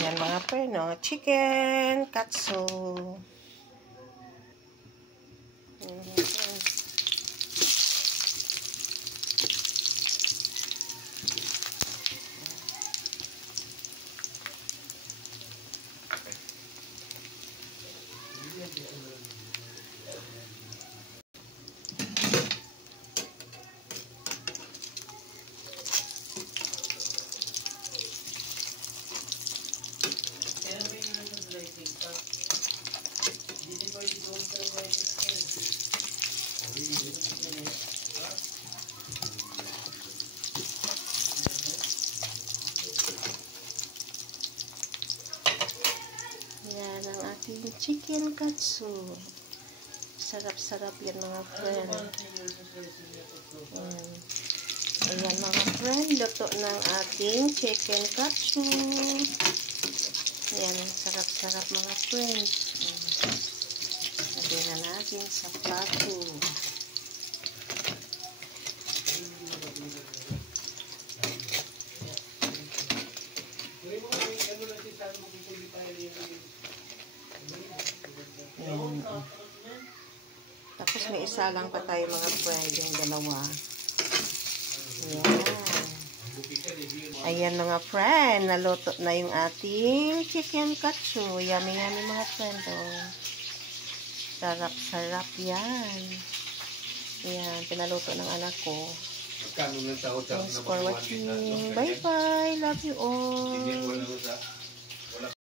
Yan mga friend, no? Chicken katsu. Yan ang ating chicken katsu. Sarap-sarap yan mga friend. Ayan mga friend, luto ng ating chicken katsu. Ayan, sarap-sarap mga friend. Lagyan na natin sa plato. Ayan. Tapos may isa lang pa tayo mga friend, yung dalawa. Ayan. Ayan mga friend, naluto na yung ating chicken katsu. Yummy yummy mga friend. Oh. Sarap-sarap yan. Ayan, pinaluto ng anak ko. Thanks for watching. Bye-bye. Love you all.